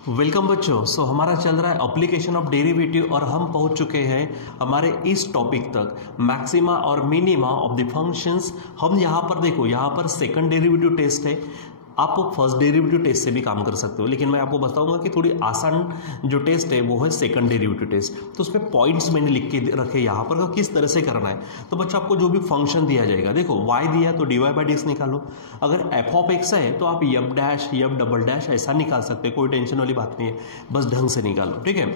Welcome बच्चों। हमारा चल रहा है एप्लीकेशन ऑफ डेरिवेटिव और हम पहुंच चुके हैं हमारे इस टॉपिक तक मैक्सिमा और मिनिमा ऑफ द फंक्शंस। हम यहाँ पर देखो, यहाँ पर सेकंड डेरिवेटिव टेस्ट है। आप फर्स्ट डेरिवेटिव टेस्ट से भी काम कर सकते हो, लेकिन मैं आपको बताऊंगा कि थोड़ी आसान जो टेस्ट है वो है सेकंड डेरिवेटिव टेस्ट। तो उसमें पॉइंट्स मैंने लिख के रखे यहाँ पर किस तरह से करना है। तो बच्चों आपको जो भी फंक्शन दिया जाएगा, देखो y दिया तो dy बाई डी एक्स निकालो। अगर f ऑफ x है तो आप F dash F double dash ऐसा निकाल सकते हैं, कोई टेंशन वाली बात नहीं है, बस ढंग से निकालो। ठीक है।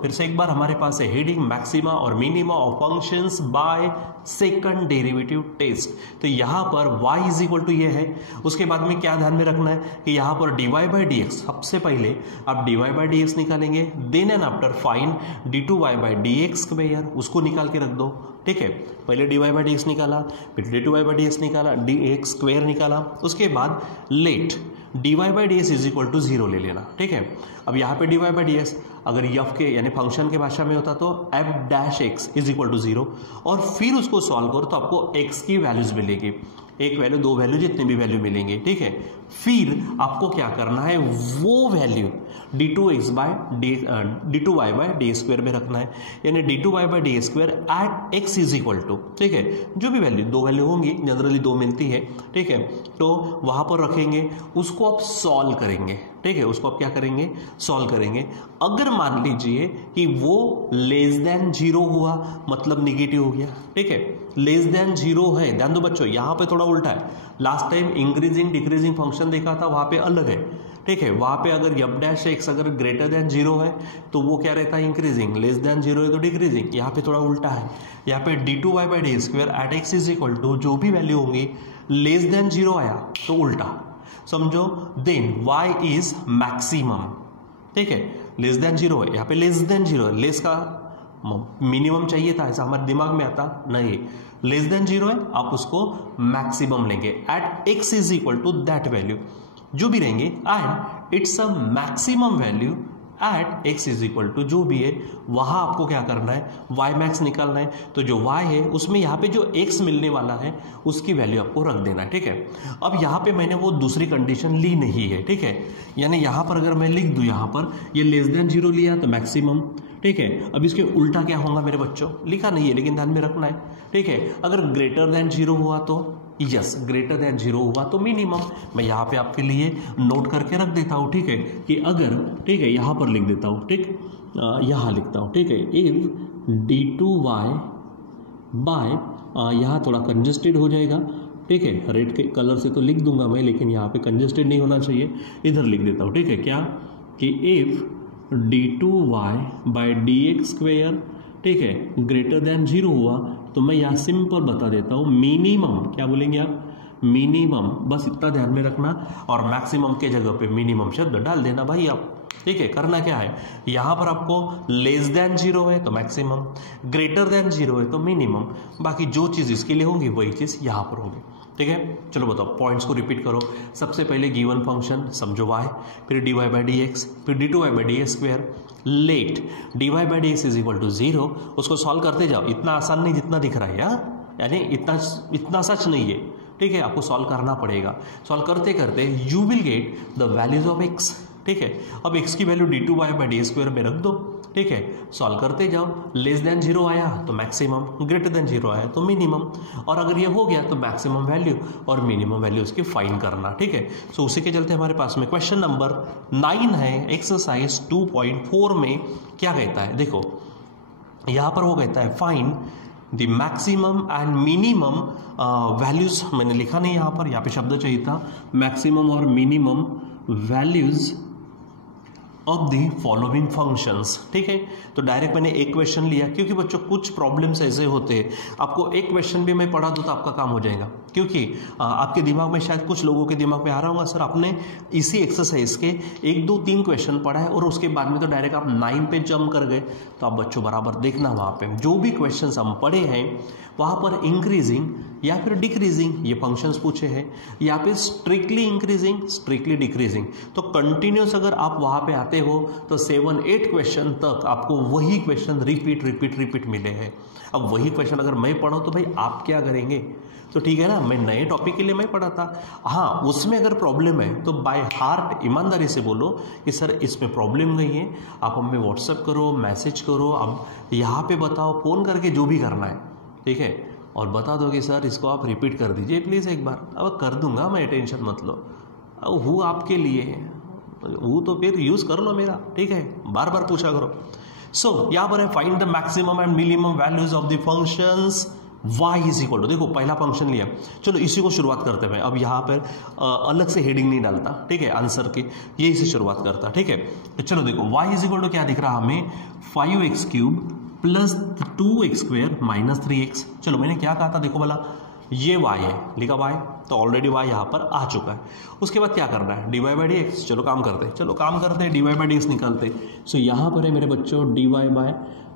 फिर से एक बार हमारे पास है हेडिंग मैक्सिमा और minima of functions by second derivative test. तो यहाँ पर y इज इक्वल टू ये है। उसके बाद में क्या ध्यान में रखना है कि यहाँ पर dy बाई डी एक्स, सबसे पहले आप dy बाई डी एक्स निकालेंगे, then and after find d2y by d x square, उसको निकाल के रख दो। ठीक है, पहले dy बाई डी एक्स निकाला, फिर d2y बाई डी एक्स निकाला, डी एक्स स्क्वायर निकाला, उसके बाद let dy by d x is equal to 0 ले लेना। ठीक है। अब यहाँ पे dy बाई डी एक्स अगर यफ के यानी फंक्शन के भाषा में होता तो f dash x is equal to 0, और फिर उसको सॉल्व करो तो आपको x की वैल्यूज मिलेगी, एक वैल्यू दो वैल्यू जितने भी वैल्यू मिलेंगे। ठीक है। फिर आपको क्या करना है, वो value d2x by d2y by d square में रखना है, यानी d2y by d square at x is equal to, ठीक है, जो भी वैल्यू दो वैल्यू होंगी, जनरली दो मिलती है। ठीक है। तो वहां पर रखेंगे, उसको आप सॉल्व करेंगे। ठीक है, उसको आप क्या करेंगे, सॉल्व करेंगे। अगर मान लीजिए कि वो लेस देन 0 हुआ, मतलब निगेटिव हो गया। ठीक है, लेस देन 0 है। ध्यान दो बच्चों, यहां पे थोड़ा उल्टा है। Last time increasing decreasing function देखा था, वहां पे अलग है। ठीक है, वहां पे अगर यफ डैश एक्स अगर ग्रेटर देन 0 है तो वो क्या रहता है, इंक्रीजिंग, लेस देन 0 है तो डिक्रीजिंग। यहाँ पे थोड़ा उल्टा है। यहाँ पे d2y by d square at x is equal to, जो भी वैल्यू होंगी लेस देन 0 आया तो उल्टा समझो, देन y इज मैक्सिमम। ठीक है, लेस देन 0 है, यहाँ पे लेस देन 0 है, लेस का मिनिमम चाहिए था, ऐसा हमारे दिमाग में आता नहीं। लेस देन 0 है, आप उसको मैक्सिमम लेंगे at x is equal to that value, जो भी रहेंगे, and it's a maximum value at x is equal to जो भी है, वहां आपको क्या करना है, y मैक्स निकालना है। तो जो y है उसमें यहाँ पे जो x मिलने वाला है उसकी वैल्यू आपको रख देना है। ठीक है। अब यहाँ पे मैंने वो दूसरी कंडीशन ली नहीं है। ठीक है, यानी यहाँ पर अगर मैं लिख दूं, यहाँ पर ये लेस देन 0 लिया तो मैक्सिमम। ठीक है, अब इसके उल्टा क्या होगा मेरे बच्चों, लिखा नहीं है लेकिन ध्यान में रखना है। ठीक है, अगर ग्रेटर देन 0 हुआ तो यस, ग्रेटर देन 0 हुआ तो मिनिमम। मैं यहाँ पे आपके लिए नोट करके रख देता हूँ। ठीक है, कि अगर, ठीक है, यहाँ पर लिख देता हूँ, ठीक, यहाँ लिखता हूँ। ठीक है, इफ d2y बाय, यहाँ थोड़ा कंजस्टेड हो जाएगा। ठीक है, रेड के कलर से तो लिख दूंगा मैं, लेकिन यहाँ पे कंजस्टेड नहीं होना चाहिए, इधर लिख देता हूँ। ठीक है, क्या कि if d2y by d x square, ठीक है, ग्रेटर देन 0 हुआ तो मैं यहाँ सिंपल बता देता हूँ, मिनिमम, क्या बोलेंगे आप, मिनिमम, बस इतना ध्यान में रखना, और मैक्सिमम के जगह पे मिनिमम शब्द डाल देना भाई आप। ठीक है, करना क्या है, यहाँ पर आपको लेस देन 0 है तो मैक्सिमम, ग्रेटर देन 0 है तो मिनिमम, बाकी जो चीज़ इसके लिए होंगी वही चीज़ यहाँ पर होगी। ठीक है, चलो बताओ, पॉइंट्स को रिपीट करो। सबसे पहले गिवन फंक्शन समझो y, फिर dy बाई डी एक्स, फिर d2y by d x square, let dy by d x is equal to 0, उसको सॉल्व करते जाओ। इतना आसान नहीं जितना दिख रहा है, यानी इतना सच नहीं है। ठीक है, आपको सॉल्व करना पड़ेगा। सॉल्व करते करते you will get the values of x। ठीक है, अब x की value d2y by d square में रख दो। ठीक है, सॉल्व करते जाओ, लेस देन 0 आया तो मैक्सिमम, ग्रेटर देन 0 आया तो मिनिमम, और अगर ये हो गया तो मैक्सिमम वैल्यू और मिनिमम वैल्यू उसकी फाइंड करना। ठीक है, सो उसी के चलते हमारे पास में क्वेश्चन नंबर 9 है, एक्सरसाइज 2.4 में क्या कहता है, देखो यहाँ पर वो कहता है find the maximum and minimum values. मैंने लिखा नहीं यहाँ पर, यहाँ पे शब्द चाहिए था, मैक्सिमम और minimum values of the following functions. ठीक है, तो डायरेक्ट मैंने एक क्वेश्चन लिया, क्योंकि बच्चों कुछ प्रॉब्लम्स ऐसे होते हैं, आपको एक क्वेश्चन भी मैं पढ़ा दूँ तो आपका काम हो जाएगा, क्योंकि आपके दिमाग में, शायद कुछ लोगों के दिमाग में आ रहा होगा, सर आपने इसी एक्सरसाइज के 1 2 3 क्वेश्चन पढ़ा है और उसके बाद में तो डायरेक्ट आप 9 पे जंप कर गए। तो आप बच्चों बराबर देखना, वहाँ पे जो भी क्वेश्चन हम पढ़े हैं वहाँ पर इंक्रीजिंग या फिर डिक्रीजिंग ये फंक्शंस पूछे हैं, या फिर स्ट्रिक्टली इंक्रीजिंग स्ट्रिक्टली डिक्रीजिंग। तो कंटिन्यूस अगर आप वहाँ पे आते हो तो 7-8 क्वेश्चन तक आपको वही क्वेश्चन रिपीट मिले हैं। अब वही क्वेश्चन अगर मैं पढ़ूँ तो भाई आप क्या करेंगे, तो ठीक है ना, मैं नए टॉपिक के लिए मैं पढ़ा था। हाँ, उसमें अगर प्रॉब्लम है तो बाय हार्ट ईमानदारी से बोलो कि सर इसमें प्रॉब्लम नहीं है, आप हमें व्हाट्सएप करो, मैसेज करो, अब यहाँ पे बताओ, फ़ोन करके जो भी करना है, ठीक है, और बता दो कि सर इसको आप रिपीट कर दीजिए प्लीज़ एक बार। अब कर दूंगा मैं, टेंशन मत लो, अब हूँ आपके लिए, वो तो फिर यूज़ कर लो मेरा, ठीक है, बार बार पूछा करो। सो यहाँ पर है find the maximum and minimum values of the functions y is equal to, देखो पहला फंक्शन लिया, चलो इसी को शुरुआत करते हैं। अब यहाँ पर अलग से हेडिंग नहीं डालता, ठीक है, आंसर की ये इसे शुरुआत करता, ठीक है। तो चलो देखो y इज इक्वल टू क्या दिख रहा हमें, 5x cube plus 2x square minus 3x। चलो मैंने क्या कहा था, देखो भला ये y है, लिखा y, तो ऑलरेडी y यहाँ पर आ चुका है। उसके बाद क्या करना है, dy बाई डी एक्स। चलो काम करते हैं, dy बाई डी एक्स निकालते। सो यहाँ पर है मेरे बच्चों dy by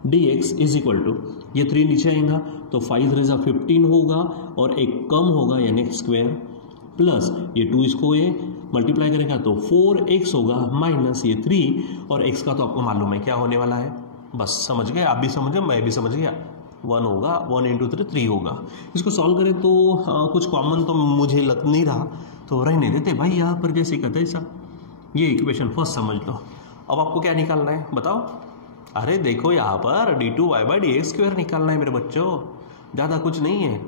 d x is equal to, ये 3 नीचे आएगा तो 5 3 15 होगा और एक कम होगा यानी स्क्वायर, प्लस ये 2 इसको ये मल्टीप्लाई करेगा तो 4x होगा माइनस ये 3, और x का तो आपको मालूम है क्या होने वाला है, बस समझ गए, आप भी समझ गए, मैं भी समझ गया, 1 होगा, 1 इंटू 3 होगा। इसको सॉल्व करें तो कुछ कॉमन तो मुझे लग नहीं रहा, तो रहने देते भाई, यहाँ पर जैसे कहते ऐसा, ये इक्वेशन फर्स्ट समझ लो। अब आपको क्या निकालना है बताओ, अरे देखो यहाँ पर d2y by d x square निकालना है मेरे बच्चों, ज़्यादा कुछ नहीं है,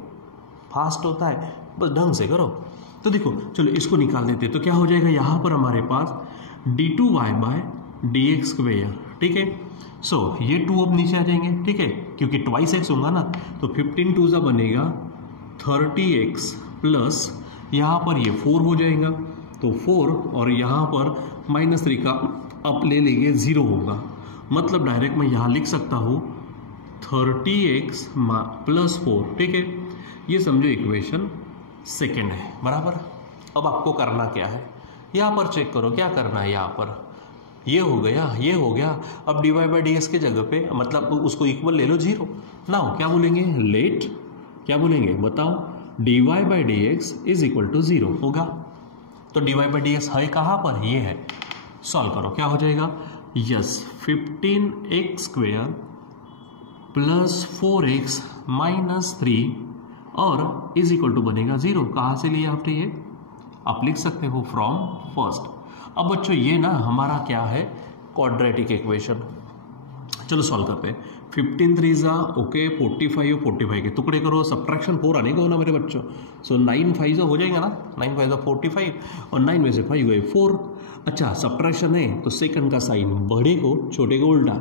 फास्ट होता है, बस ढंग से करो। तो देखो चलो इसको निकाल देते, तो क्या हो जाएगा यहाँ पर हमारे पास d2y by d x square, ठीक है। सो ये 2 अब नीचे आ जाएंगे, ठीक है, क्योंकि ट्वाइस एक्स होगा ना, तो 15 2 सा बनेगा 30x प्लस यहाँ पर ये 4 हो जाएगा, तो 4 और यहाँ पर माइनस 3 का अब ले लेंगे 0 होगा, मतलब डायरेक्ट मैं यहाँ लिख सकता हूँ 30x प्लस 4, ठीक है, ये समझो इक्वेशन सेकेंड है, बराबर। अब आपको करना क्या है, यहाँ पर चेक करो क्या करना है, यहाँ पर ये हो गया, ये हो गया। अब dy बाई डी एक्स के जगह पे मतलब उसको इक्वल ले लो 0 ना, क्या बोलेंगे, लेट क्या बोलेंगे बताओ, dy by d x is equal to 0 होगा। तो dy बाई डी एक्स है कहाँ पर, ये है, सॉल्व करो क्या हो जाएगा, yes 15x square plus 4x minus 3 और इज इक्वल टू बनेगा 0। कहाँ से लिया आपने ये, आप लिख सकते हो फ्रॉम फर्स्ट। अब बच्चों ये ना हमारा क्या है, क्वाड्रेटिक इक्वेशन। चलो सॉल्व करते हैं, 15 3 जा ओके, 45 और 45 के टुकड़े करो, सब्ट्रैक्शन 4 आने का हो ना मेरे बच्चों। सो 9 5 हो जाएगा ना, 9 5 45 और 9 में से 5 गए 4। अच्छा सब्ट्रैक्शन है तो सेकंड का साइन, बड़े को छोटे को उल्टा,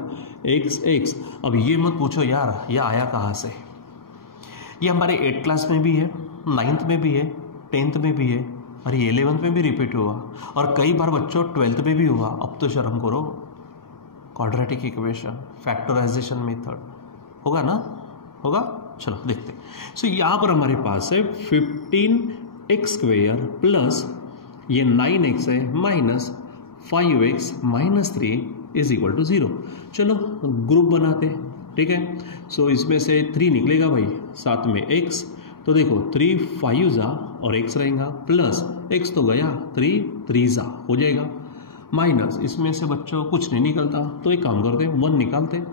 x x। अब ये मत पूछो यार ये आया कहाँ से, ये हमारे 8th क्लास में भी है, 9th में भी है, 10th में भी है, और ये 11th में भी रिपीट हुआ, और कई बार बच्चों 12th में भी हुआ। अब तो शर्म करो, क्वाड्रेटिक इक्वेशन फैक्टराइजेशन मेथड होगा ना, होगा, चलो देखते। सो यहाँ पर हमारे पास है 15x स्क्वायर प्लस ये 9x है minus 5x minus 3 is equal to 0। चलो ग्रुप बनाते, ठीक है। सो इसमें से 3 निकलेगा भाई, साथ में x, तो देखो 3 5 जा और x रहेगा, प्लस x तो गया 3 3 जा हो जाएगा, माइनस इसमें से बच्चों कुछ नहीं निकलता, तो एक काम करते 1 निकालते,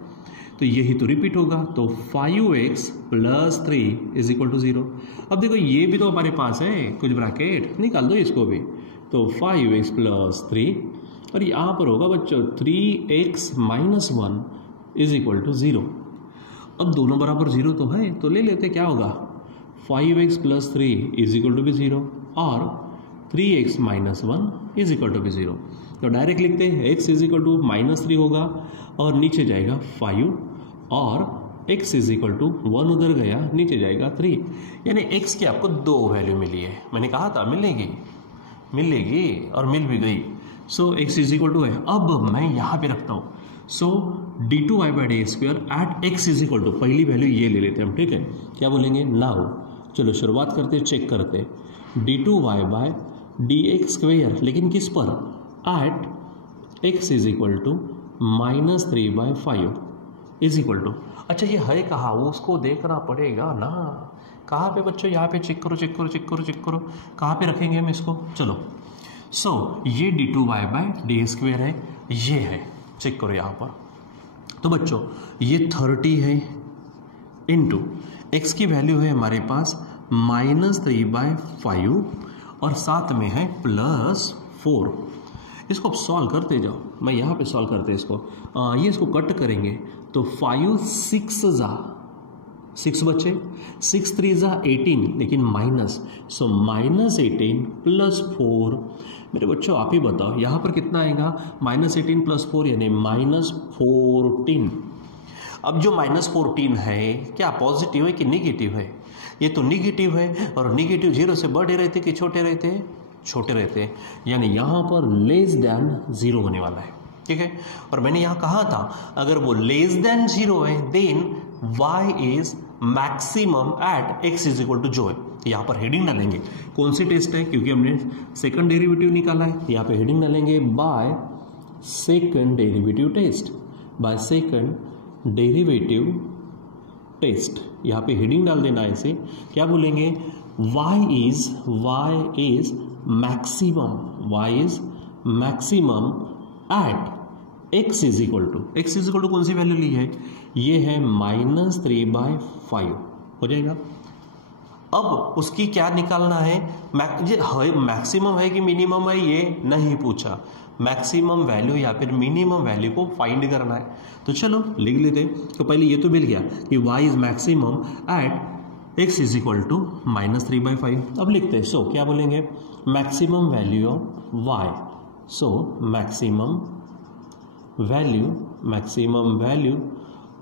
तो यही तो रिपीट होगा, तो 5x plus 3 is equal to 0। अब देखो ये भी तो हमारे पास है कुछ ब्रैकेट, निकाल दो इसको भी, तो 5x प्लस 3 और यहाँ पर होगा बच्चों 3x minus 1 is equal to 0। अब दोनों बराबर 0 तो है, तो ले लेते, क्या होगा 5x plus 3 is equal to भी 0 और 3x minus 1 is equal to भी 0। तो डायरेक्ट लिखते हैं x is equal to minus 3 होगा और नीचे जाएगा 5 और x इज इक्वल टू 1 उधर गया, नीचे जाएगा 3, यानी x की आपको 2 वैल्यू मिली है। मैंने कहा था मिलेगी और मिल भी गई। So x is equal to है। अब मैं यहाँ पे रखता हूँ, so d2y by d square at x is equal to, पहली वैल्यू ये ले लेते हैं हम, ठीक है। क्या बोलेंगे नाउ, चलो शुरुआत करते, चेक करते, d2y by d x square, लेकिन किस पर, at x is equal to minus 3 by 5 is equal to, अच्छा ये है कहाँ, वो उसको देखना पड़ेगा ना, कहाँ पे बच्चों, यहाँ पे चेक करो, कहाँ पे रखेंगे हम इसको, चलो। सो ये d2y by d x square है, ये है, चेक करो यहाँ पर, तो बच्चों ये 30 है इंटू x की वैल्यू है हमारे पास -3/5 और साथ में है +4। इसको आप सॉल्व करते जाओ, मैं यहाँ पे सॉल्व करते इसको, ये इसको कट करेंगे तो 5 6 बचे, 6 3 18, लेकिन माइनस, सो -18 +4। मेरे बच्चों आप ही बताओ यहाँ पर कितना आएगा, -18 +4 यानी -14। अब जो -14 है क्या पॉजिटिव है कि निगेटिव है? ये तो निगेटिव है, और निगेटिव 0 से बड़े रहते कि छोटे रहते हैं? छोटे रहते हैं, यानी यहाँ पर लेस देन 0 होने वाला है, ठीक है। और मैंने यहाँ कहा था अगर वो लेस देन 0 है then y is maximum at x is equal to जो है। यहाँ पर हेडिंग डालेंगे, कौन सी टेस्ट है, क्योंकि हमने सेकंड डेरिवेटिव निकाला है, यहाँ पे हेडिंग डालेंगे by second derivative test, by second derivative test. यहाँ पे हेडिंग डाल देना ऐसे, क्या बोलेंगे, y is maximum at x is equal to कौन सी वैल्यू ली है, ये है -3/5 हो जाएगा। अब उसकी क्या निकालना है, मैक्सिमम है कि मिनिमम है ये नहीं पूछा, मैक्सिमम वैल्यू या फिर मिनिमम वैल्यू को फाइंड करना है। तो चलो लिख लेते, तो पहले ये तो मिल गया कि y is maximum at x is equal to -3/5। अब लिखते हैं, सो क्या बोलेंगे, maximum value of y, so maximum value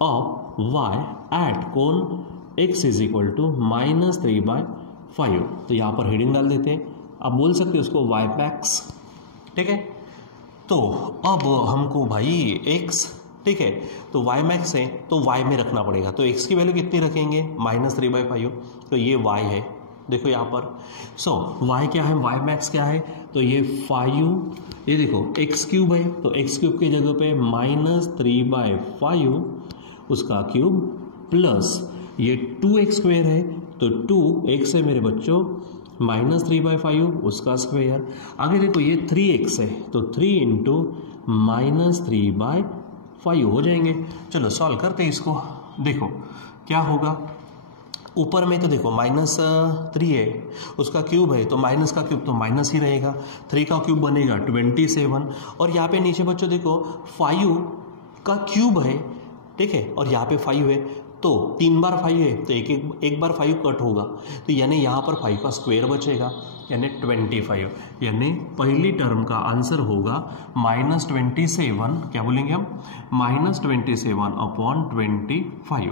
of y at कौन, x इज इक्वल टू -3/5। तो यहाँ पर हेडिंग डाल देते हैं, आप बोल सकते हो उसको y मैक्स, ठीक है। तो अब हमको भाई x, ठीक है, तो y मैक्स है तो y में रखना पड़ेगा, तो x की वैल्यू कितनी रखेंगे, -3/5, तो ये y है, देखो यहाँ पर। सो y क्या है, y मैक्स क्या है, तो ये 5, ये देखो x³ है, तो x³ की जगह पे -3/5 उसका क्यूब प्लस ये 2x² है, तो 2x है मेरे बच्चों, -3/5 उसका स्क्वायर। आगे देखो ये 3x है, तो 3 इंटू -3/5 हो जाएंगे। चलो सॉल्व करते हैं इसको, देखो क्या होगा, ऊपर में तो देखो -3 है, उसका क्यूब है, तो माइनस का क्यूब तो माइनस ही रहेगा, 3 का क्यूब बनेगा 27, और यहाँ पे नीचे बच्चों देखो 5 का क्यूब है, ठीक है, और यहाँ पे 5 है, तो 3 बार 5 है, तो एक बार 5 कट होगा, तो यानी यहाँ पर 5 का स्क्वायर बचेगा, यानी 25, यानी पहली टर्म का आंसर होगा -27, क्या बोलेंगे हम, -27/25।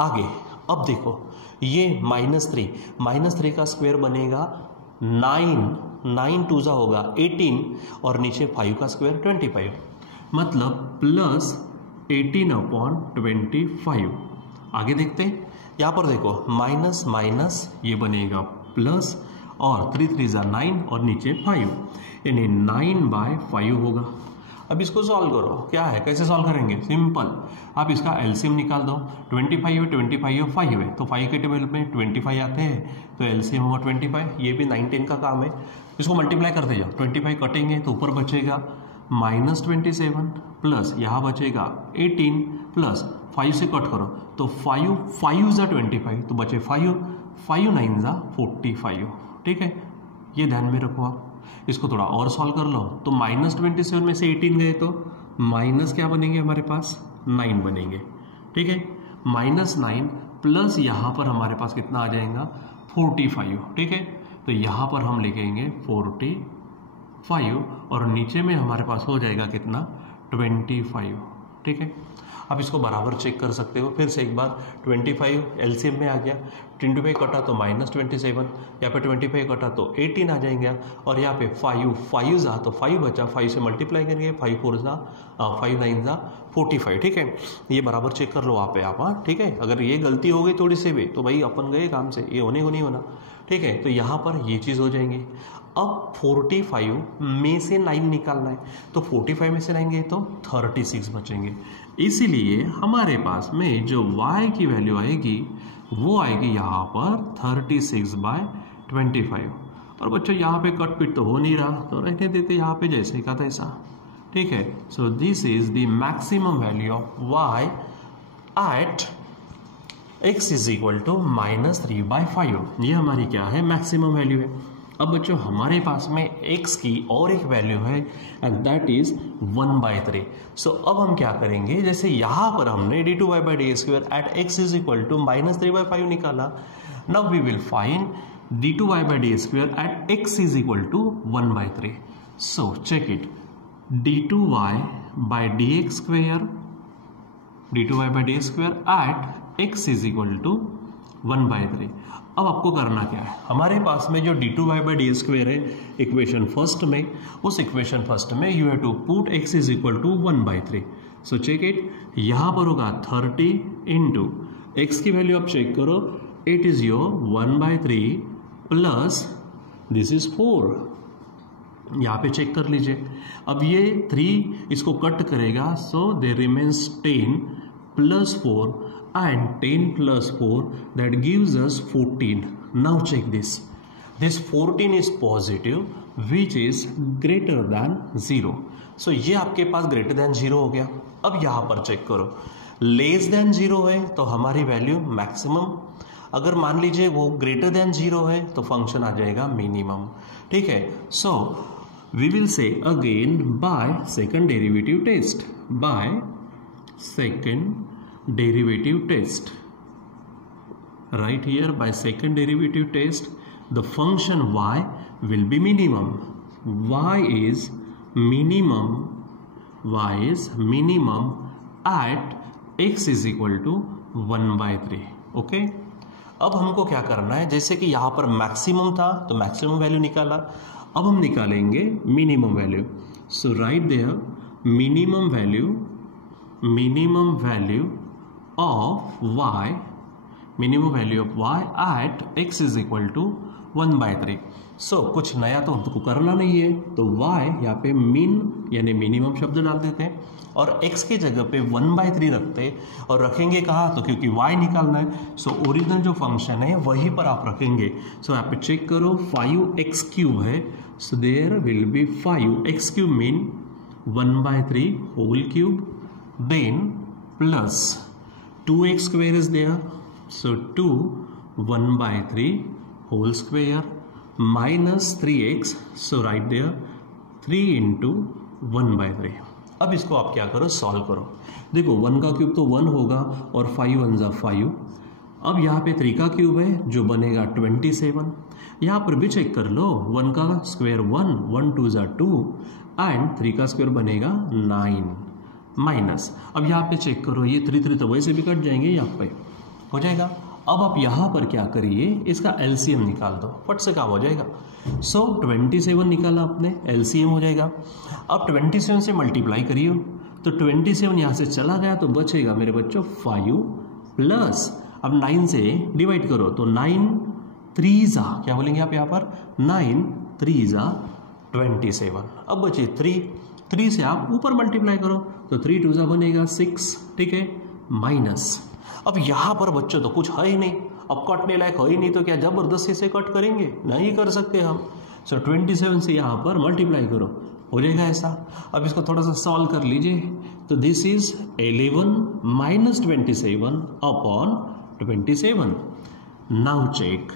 आगे अब देखो ये -3 का स्क्वायर बनेगा 9 2 होगा 18, और नीचे 5 का स्क्वायर 25, मतलब +18/25। आगे देखते हैं, यहाँ पर देखो माइनस माइनस ये बनेगा प्लस, और 3 3 9 और नीचे 5, यानी 9/5 होगा। अब इसको सॉल्व करो, क्या है, कैसे सॉल्व करेंगे, सिंपल, आप इसका एलसीएम निकाल दो, 25 है 25 और 5 है, तो 5 के टेबल में 25 आते हैं, तो एलसीएम होगा 25, ये भी 9 10 का काम है। इसको मल्टीप्लाई करते जाओ, 25 कटेंगे तो ऊपर बचेगा -27 प्लस यहाँ बचेगा 18 प्लस 5 से कट करो तो 5 × 25, तो बचे 5 9 × 45, ठीक है, ये ध्यान में रखो आप। इसको थोड़ा और सॉल्व कर लो, तो -27 में से 18 गए तो माइनस क्या बनेंगे हमारे पास, 9 बनेंगे, ठीक है, -9 प्लस यहाँ पर हमारे पास कितना आ जाएगा 45, ठीक है, तो यहाँ पर हम लिखेंगे 45 और नीचे में हमारे पास हो जाएगा कितना 25, ठीक है। अब इसको बराबर चेक कर सकते हो, फिर से एक बार 25 एलसीएम में आ गया, 25 कटा तो -27, यहाँ पे 25 कटा तो 18 आ जाएंगे, और यहाँ पे 5 जा तो 5 बचा, 5 से मल्टीप्लाई करेंगे, 5 4 जा 5 9 जा 45, ठीक है, ये बराबर चेक कर लो आप, हाँ, ठीक है। अगर ये गलती हो गई थोड़ी सी भी तो भाई अपन गए काम से, ये होने को नहीं होना, ठीक है, तो यहाँ पर ये चीज़ हो जाएंगी। अब 45 में से 9 निकालना है, तो 45 में से 9 गए तो 36 बचेंगे, इसीलिए हमारे पास में जो y की वैल्यू आएगी वो आएगी यहाँ पर 36/25। और बच्चों यहाँ पे कट पिट तो हो नहीं रहा, तो रहने देते यहाँ पे जैसे का तैसा, ठीक है। So this is the maximum value of y at x is equal to -3/5, ये हमारी क्या है, मैक्सिमम वैल्यू है। अब बच्चों हमारे पास में x की और एक वैल्यू है एंड दैट इज 1/3। सो अब हम क्या करेंगे, जैसे यहाँ पर हमने d2y/d² at x is equal to -3/5 निकाला, now we will find d2y/d² at x is equal to 1/3। So check it, d2y/dx² at x is equal to 1/3। अब आपको करना क्या है, हमारे पास में जो d2y/d² है इक्वेशन फर्स्ट में, उस इक्वेशन फर्स्ट में you have to put x is equal to 1/3। So check it, यहाँ पर होगा 30 इंटू x की वैल्यू आप चेक करो, it is your 1/3 plus this is 4, यहाँ पे चेक कर लीजिए। अब ये 3 इसको कट करेगा, so there remains 10 plus 4 and 10 plus 4 that gives us 14. Now check this. This 14 is positive which is greater than 0. So ये आपके पास greater than 0 हो गया। अब यहाँ पर चेक करो, less than 0 है तो हमारी वैल्यू मैक्सिमम, अगर मान लीजिए वो greater than 0 है तो फंक्शन आ जाएगा मिनिमम। ठीक है, so we will say again by second derivative test, by second derivative test, right here by second derivative test the function y will be minimum, y is minimum at x is equal to 1/3। Okay, अब हमको क्या करना है, जैसे कि यहाँ पर maximum था तो मैक्सिमम वैल्यू निकाला, अब हम निकालेंगे minimum value. So right there minimum value of y, minimum value of y at x is equal to 1/3। सो कुछ नया तो हमको करना नहीं है, तो y यहाँ पे min यानी मिनिमम शब्द डाल देते हैं और x की जगह पे 1/3 रखते हैं, और रखेंगे कहाँ, तो क्योंकि y निकालना है सो ओरिजिनल जो फंक्शन है वहीं पर आप रखेंगे। सो यहाँ पे चेक करो 5x³ है, so there will be 5x³ mean 1/3 whole cube, then plus 2x² is there, so 2 1/3 whole square minus 3x, so right there 3 into 1/3। अब इसको आप क्या करो, सॉल्व करो। देखो 1 का क्यूब तो 1 होगा और 5 1 जा 5। अब यहाँ पे 3 का क्यूब है जो बनेगा 27। यहाँ पर भी चेक कर लो, 1 का स्क्वायर 1, 1 2 जा 2 एंड 3 का स्क्वायर बनेगा 9 माइनस। अब यहाँ पे चेक करो, ये 3 तो वैसे भी कट जाएंगे, यहाँ पे हो जाएगा। अब आप यहाँ पर क्या करिए, इसका एलसीएम निकाल दो, फट से काम हो जाएगा। सो 27 निकाला आपने, एलसीएम हो जाएगा। अब 27 से मल्टीप्लाई करिए, तो 27 यहाँ से चला गया तो बचेगा मेरे बच्चों 5 प्लस, अब 9 से डिवाइड करो तो 9 3 जा, क्या बोलेंगे आप यहाँ पर, 9 3 जा 27। अब बचे 3 से आप ऊपर मल्टीप्लाई करो तो 3 2 जा बनेगा 6, ठीक है, माइनस। अब यहाँ पर बच्चों तो कुछ है ही नहीं, अब कटने लायक है ही नहीं, तो क्या जबरदस्ती से कट करेंगे, नहीं कर सकते हम। सो 27 से यहाँ पर मल्टीप्लाई करो, हो जाएगा ऐसा। अब इसको थोड़ा सा सॉल्व कर लीजिए, तो this is 11 minus 27 upon 27। Now check,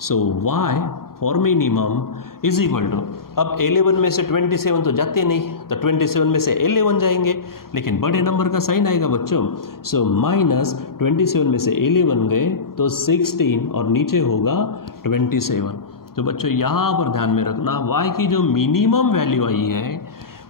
so y for minimum is equal to, अब 11 में से 27 तो जाते नहीं, तो 27 में से 11 जाएंगे, लेकिन बड़े नंबर का साइन आएगा बच्चों। सो माइनस 27 में से 11 गए तो 16 और नीचे होगा 27। तो बच्चों यहाँ पर ध्यान में रखना, y की जो मिनिमम वैल्यू आई है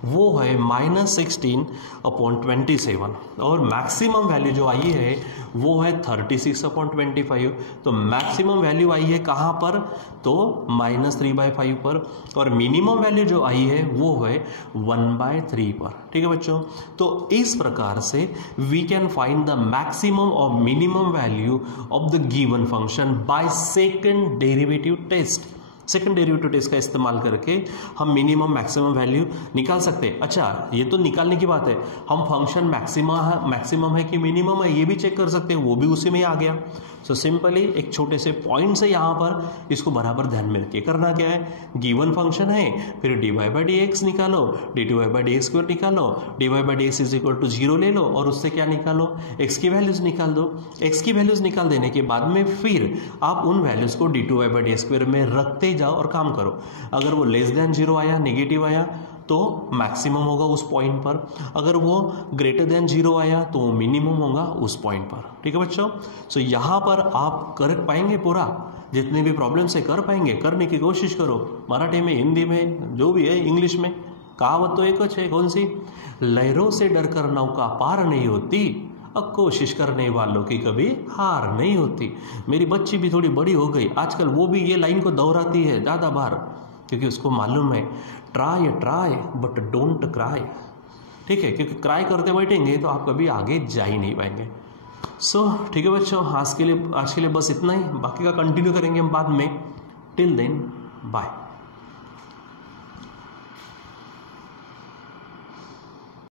वो है -16 अपॉन 27, और मैक्सिमम वैल्यू जो आई है वो है 36 अपॉन 25। तो मैक्सिमम वैल्यू आई है कहाँ पर, तो -3/5 पर, और मिनिमम वैल्यू जो आई है वो है 1/3 पर। ठीक है बच्चों, तो इस प्रकार से we can find the maximum और minimum value of the given function by second derivative test. Second derivative test का इस्तेमाल करके हम मिनिमम मैक्सिमम वैल्यू निकाल सकते हैं। अच्छा, ये तो निकालने की बात है, हम फंक्शन मैक्सिमम है कि मिनिमम है ये भी चेक कर सकते हैं, वो भी उसी में आ गया। सो सिंपली एक छोटे से पॉइंट से यहाँ पर इसको बराबर ध्यान में रखिए। करना क्या है, गिवन फंक्शन है, फिर dy बाई डी एक्स निकालो, dy बाई डी स्क्वायर निकालो, dy by d x is equal to 0 ले लो और उससे क्या निकालो, x की वैल्यूज निकाल दो। x की वैल्यूज निकाल देने के बाद में फिर आप उन वैल्यूज को d2y बाई डी स्क्वायर में रखते जाओ और काम करो। अगर वो लेस देन 0 आया, नेगेटिव आया, तो मैक्सिमम होगा उस पॉइंट पर। अगर वो ग्रेटर देन 0 आया तो वो मिनिमम होगा उस पॉइंट पर। ठीक है बच्चों, सो यहाँ पर आप कर पाएंगे पूरा, जितने भी प्रॉब्लम्स है कर पाएंगे, करने की कोशिश करो। मराठी में, हिंदी में, जो भी है, इंग्लिश में। कहावत तो एक है, कौन सी, लहरों से डरकर नौका पार नहीं होती, अब कोशिश करने वालों की कभी हार नहीं होती। मेरी बच्ची भी थोड़ी बड़ी हो गई, आजकल वो भी ये लाइन को दोहराती है ज़्यादा बार, क्योंकि उसको मालूम है try try but don't cry. ठीक है, क्योंकि क्राई करते बैठेंगे तो आप कभी आगे जा ही नहीं पाएंगे। सो ठीक है बच्चों, आज के लिए बस इतना ही, बाकी का कंटिन्यू करेंगे हम बाद में। Till then bye.